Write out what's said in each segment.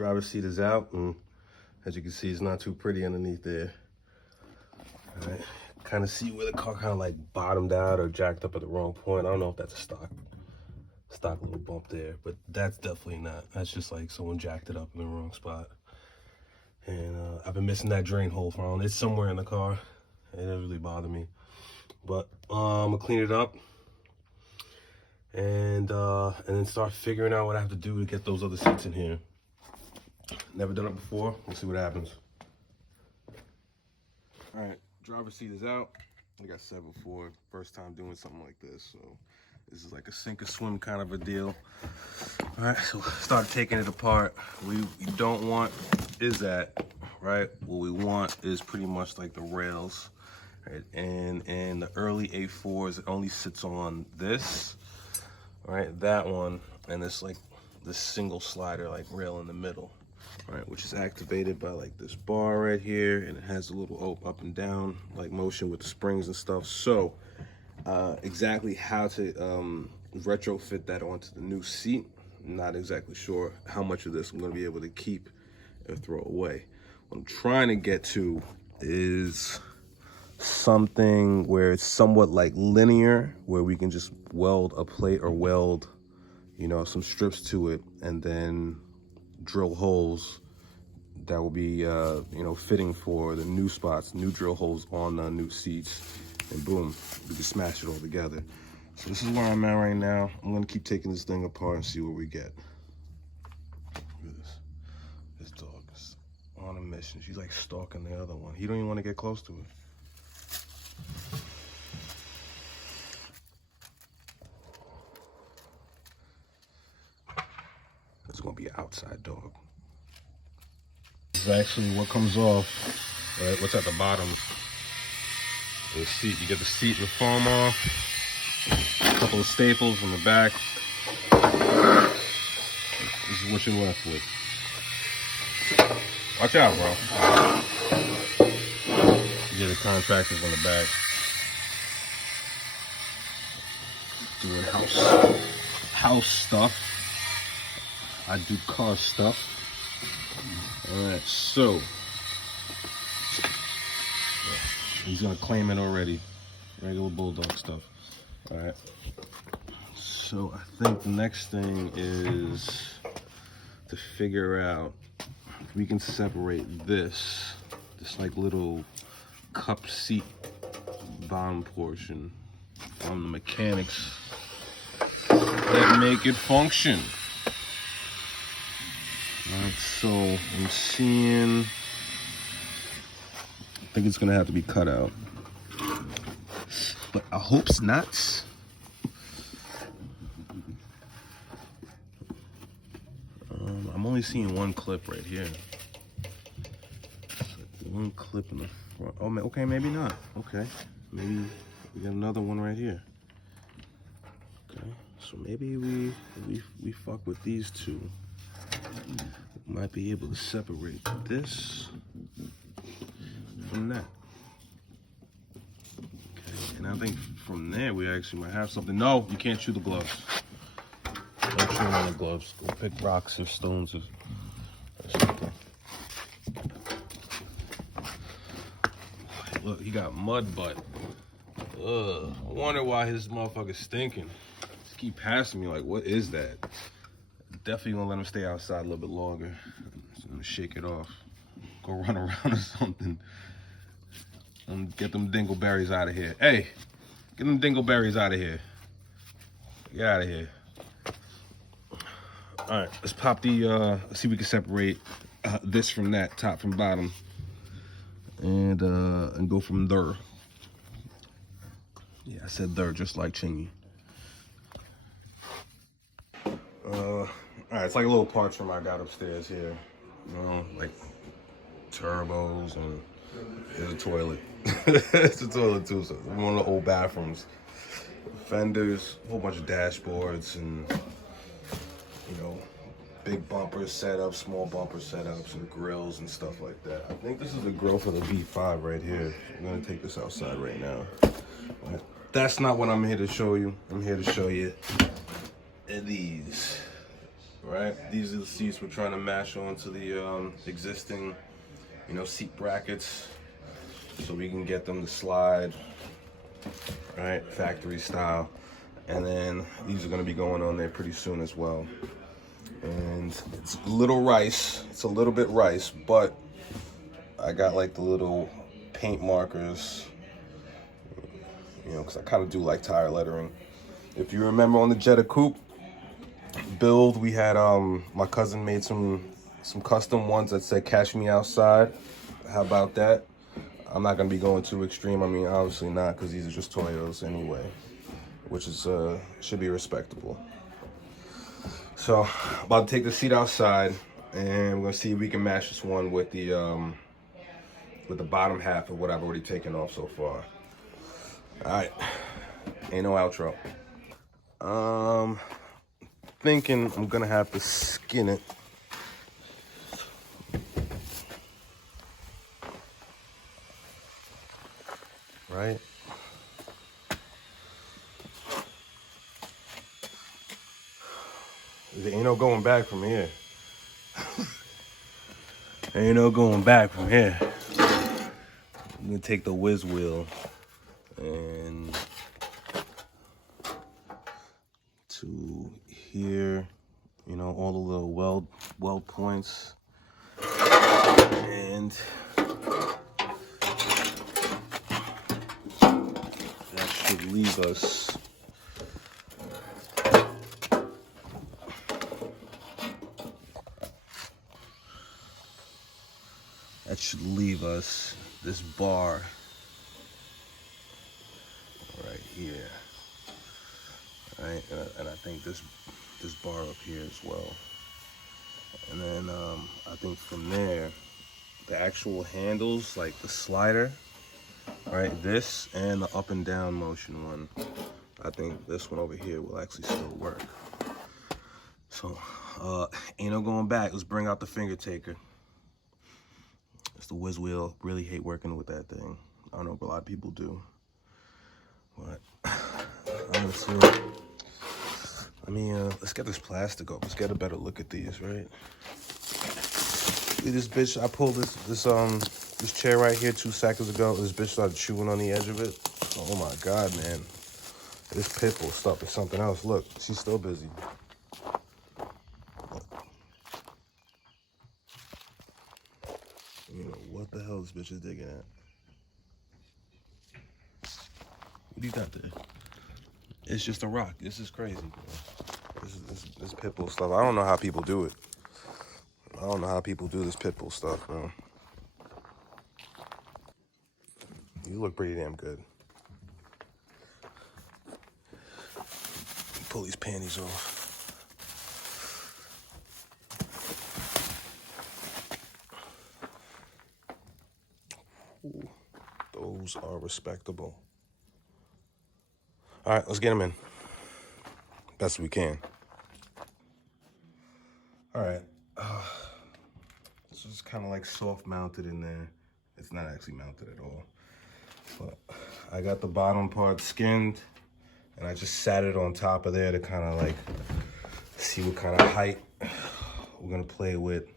driver's seat is out, and as you can see, it's not too pretty underneath there. All right, kind of see where the car kind of like bottomed out or jacked up at the wrong point. I don't know if that's a stock little bump there, but that's definitely not. That's just like someone jacked it up in the wrong spot. And I've been missing that drain hole from it. It's somewhere in the car. It doesn't really bother me, but I'm gonna clean it up and then start figuring out what I have to do to get those other seats in here. Never done it before. Let's see what happens. All right, driver's seat is out. Like I said before, first time doing something like this, so this is like a sink or swim kind of a deal. All right, so start taking it apart. What we don't want is that, right? What we want is pretty much like the rails, right? And in the early A4s, it only sits on this, right? That one, and it's like this single slider like rail in the middle, right? Which is activated by like this bar right here, and it has a little up and down like motion with the springs and stuff. So exactly how to retrofit that onto the new seat, I'm not exactly sure how much of this I'm going to be able to keep or throw away. What I'm trying to get to is something where it's somewhat like linear, where we can just weld a plate or weld, you know, some strips to it and then drill holes that will be, you know, fitting for the new spots, new drill holes on the new seats, and boom, we can smash it all together. So this is where I'm at right now. I'm gonna keep taking this thing apart and see what we get. Look at this. This dog is on a mission. She's like stalking the other one. He don't even want to get close to it. This is gonna be an outside dog. This is actually what comes off, right? What's at the bottom of the seat. You get the seat and the foam off, a couple of staples in the back. This is what you're left with. Watch out, bro. You get the contractors on the back. Doing house stuff. I do car stuff. All right, so he's gonna claim it already. Regular bulldog stuff. All right. So I think the next thing is to figure out if we can separate this like little cup seat bottom portion from the mechanics that make it function. All right, so I'm seeing, I think it's gonna have to be cut out, but I hope's not. I'm only seeing one clip right here. One clip in the front. Oh, okay, maybe not. Okay, maybe we got another one right here. Okay, so maybe we fuck with these two. Might be able to separate this from that. Okay, and I think from there we actually might have something. No, you can't chew the gloves. Don't chew on the gloves. Go pick rocks or stones or something. Look, he got mud butt. Ugh, I wonder why his motherfucker's stinking. Just keep passing me like, what is that? Definitely gonna let him stay outside a little bit longer. Just gonna shake it off. Go run around or something. And get them dingleberries out of here. Hey, get them dingleberries out of here. Get out of here. All right, let's pop the, let's see if we can separate this from that, top from bottom. And go from there. Yeah, I said there, just like Chingy. All right, it's like little parts from I got upstairs here. You know, like turbos, and there's a toilet. It's a toilet too, so one of the old bathrooms. Fenders, a whole bunch of dashboards, and you know, big bumper setups, small bumper setups, and grills and stuff like that. I think this is the grill for the V5 right here. I'm gonna take this outside right now. But that's not what I'm here to show you. I'm here to show you these right? These are the seats we're trying to mash onto the existing, seat brackets, so we can get them to slide, right? Factory style. And then these are gonna be going on there pretty soon as well. And it's a little rice. It's a little bit rice, but I got like the little paint markers, because I kind of do like tire lettering. If you remember on the Jetta Coupe build, we had my cousin made some custom ones that said "Catch Me Outside." How about that? I'm not gonna be going too extreme. I mean, obviously not, because these are just Toyotas anyway, which is should be respectable. So, about to take the seat outside, and we're gonna see if we can match this one with the bottom half of what I've already taken off so far. All right, ain't no outro. Thinking I'm gonna have to skin it. Right? There ain't no going back from here. Ain't no going back from here. I'm gonna take the whiz wheel and to here, all the little weld points, and that should leave us this bar right here, right? And I think this bar up here as well. And then I think from there, the actual handles, like the slider, right? This and the up and down motion one. I think this one over here will actually still work. So, ain't no going back. Let's bring out the finger taker. It's the whiz wheel. Really hate working with that thing. I don't know if a lot of people do. But, honestly, let's get this plastic off. Let's get a better look at these, right? See this bitch, I pulled this chair right here 2 seconds ago. This bitch started chewing on the edge of it. Oh my God, man. This pit bull stuff is something else. Look, she's still busy. What the hell this bitch is digging at? What do you got there? It's just a rock. This is crazy, bro. This pit bull stuff. I don't know how people do it. I don't know how people do this pit bull stuff, bro. You look pretty damn good. Pull these panties off. Ooh, those are respectable. All right, let's get them in. Best we can. All right. This is kind of like soft mounted in there. It's not actually mounted at all. But I got the bottom part skinned, and I just sat it on top of there to kind of like see what kind of height we're gonna play with.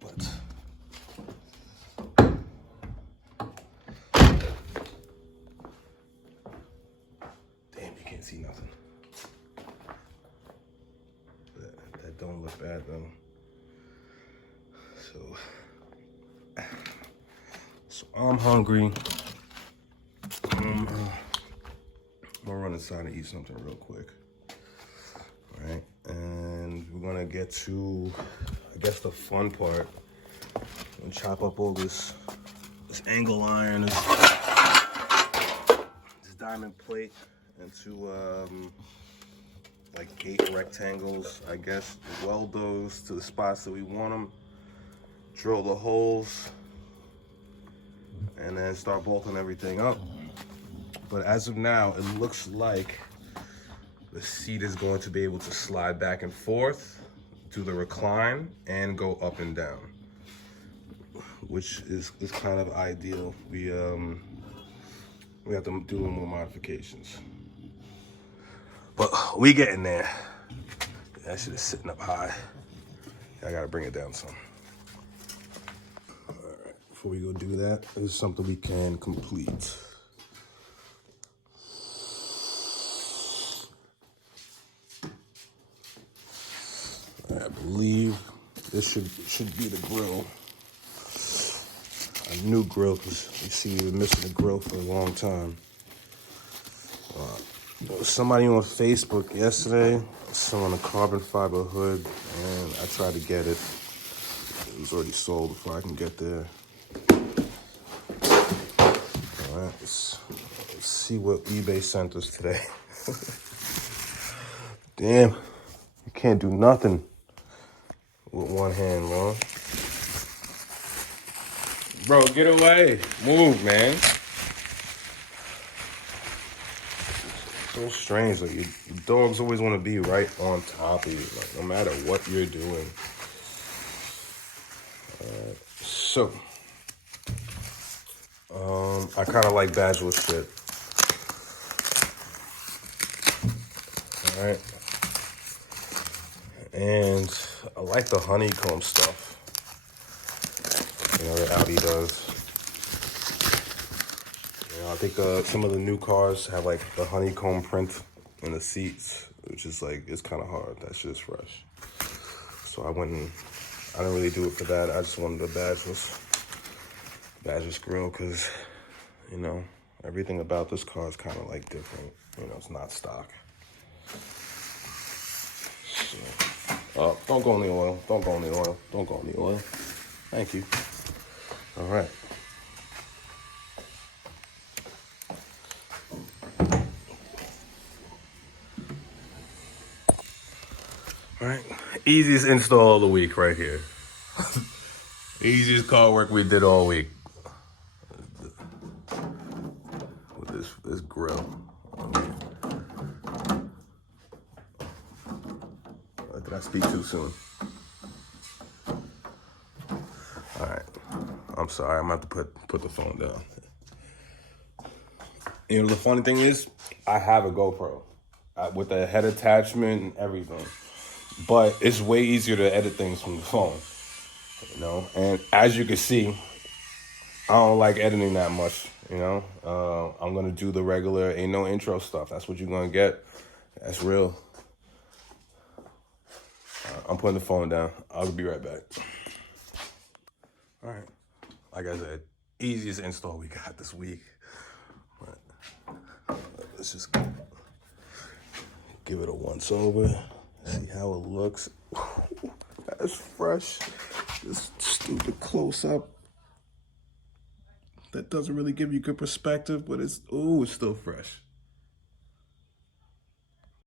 But damn, you can't see nothing. That don't look bad though. So I'm hungry. I'm gonna run inside and eat something real quick. All right, and we're gonna get to, I guess, the fun part. And chop up all this angle iron, this diamond plate into like 8 rectangles, I guess. Weld those to the spots that we want them. Drill the holes, and then start bolting everything up. But as of now, it looks like the seat is going to be able to slide back and forth, do the recline, and go up and down, which is kind of ideal. We have to do more modifications. But we getting there. That shit is sitting up high. I gotta bring it down some. All right, before we go do that, this is something we can complete. I believe this should be the grill. A new grill, because you see you've been missing the grill for a long time. There was somebody on Facebook yesterday selling a carbon fiber hood, and I tried to get it. It was already sold before I can get there. All right, let's see what eBay sent us today. Damn, you can't do nothing with one hand, Lauren. Bro, get away. Move, man. So strange. Like, your dogs always want to be right on top of you, like, no matter what you're doing. So, I kind of like badgerless shit. All right. And I like the honeycomb stuff. You know, that Audi does. You know, I think some of the new cars have like the honeycomb print in the seats, which is like, it's kind of hard. That shit is fresh. So I didn't really do it for that. I just wanted the badgerless grill, because, you know, everything about this car is kind of like different. You know, it's not stock. So, don't go in the oil. Don't go in the oil. Don't go in the oil. Thank you. All right. All right. Easiest install of the week right here. Easiest car work we did all week. With this grill. Did I speak too soon? All right. I'm sorry. I'm gonna have to put the phone down. You know, the funny thing is, I have a GoPro with a head attachment and everything, but it's way easier to edit things from the phone. You know, and as you can see, I don't like editing that much. You know, I'm gonna do the regular, ain't no intro stuff. That's what you're gonna get. That's real. I'm putting the phone down. I'll be right back. All right. Like I said, easiest install we got this week. But let's just give it a once over. See how it looks. That's fresh. This stupid close up that doesn't really give you good perspective, but it's still fresh.